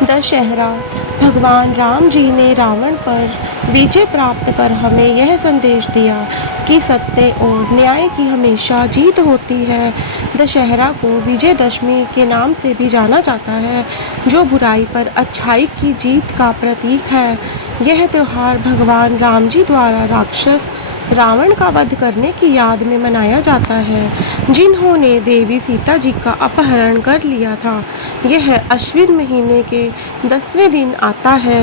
दशहरा। भगवान राम जी ने रावण पर विजय प्राप्त कर हमें यह संदेश दिया कि सत्य और न्याय की हमेशा जीत होती है। दशहरा को विजयदशमी के नाम से भी जाना जाता है, जो बुराई पर अच्छाई की जीत का प्रतीक है। यह त्यौहार भगवान राम जी द्वारा राक्षस रावण का वध करने की याद में मनाया जाता है, जिन्होंने देवी सीता जी का अपहरण कर लिया था। यह अश्विन महीने के 10वें दिन आता है।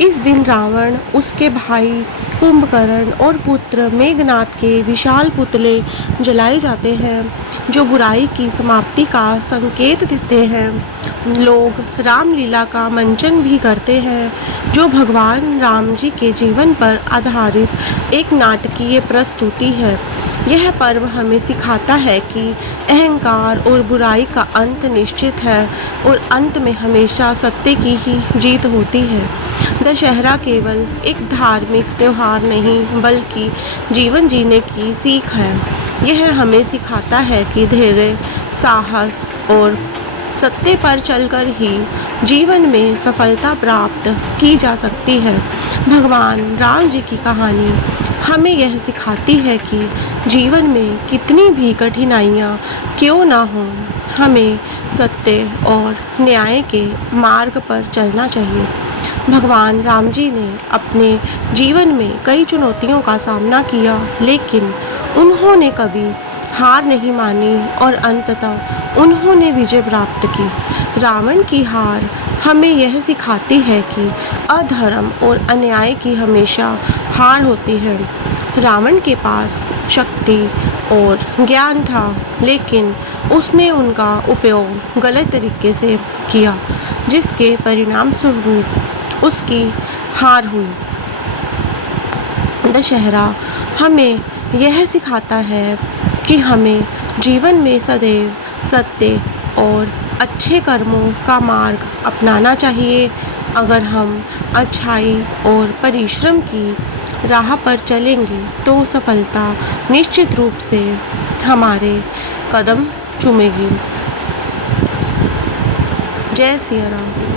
इस दिन रावण, उसके भाई कुंभकर्ण और पुत्र मेघनाद के विशाल पुतले जलाए जाते हैं, जो बुराई की समाप्ति का संकेत देते हैं। लोग रामलीला का मंचन भी करते हैं, जो भगवान राम जी के जीवन पर आधारित एक नाटकीय प्रस्तुति है। यह पर्व हमें सिखाता है कि अहंकार और बुराई का अंत निश्चित है और अंत में हमेशा सत्य की ही जीत होती है। दशहरा केवल एक धार्मिक त्यौहार नहीं, बल्कि जीवन जीने की सीख है। यह हमें सिखाता है कि धैर्य, साहस और सत्य पर चलकर ही जीवन में सफलता प्राप्त की जा सकती है। भगवान राम जी की कहानी हमें यह सिखाती है कि जीवन में कितनी भी कठिनाइयाँ क्यों ना हों, हमें सत्य और न्याय के मार्ग पर चलना चाहिए। भगवान राम जी ने अपने जीवन में कई चुनौतियों का सामना किया, लेकिन उन्होंने कभी हार नहीं मानी और अंततः उन्होंने विजय प्राप्त की। रावण की हार हमें यह सिखाती है कि अधर्म और अन्याय की हमेशा हार होती है। रावण के पास शक्ति और ज्ञान था, लेकिन उसने उनका उपयोग गलत तरीके से किया, जिसके परिणाम स्वरूप उसकी हार हुई। दशहरा हमें यह सिखाता है कि हमें जीवन में सदैव सत्य और अच्छे कर्मों का मार्ग अपनाना चाहिए। अगर हम अच्छाई और परिश्रम की राह पर चलेंगे तो सफलता निश्चित रूप से हमारे कदम चूमेगी। जय सिया राम।